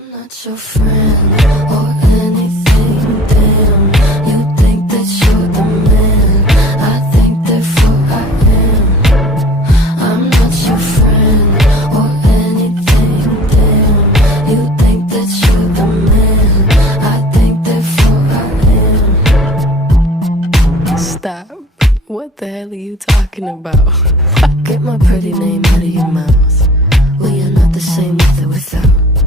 I'm not your friend or anything, damn. You think that you're the man, I think therefore I am. I'm not your friend or anything, damn. You think that you're the man, I think therefore I am. Stop. What the hell are you talking about? Get my pretty name out of your mouth. We are not the same with or without.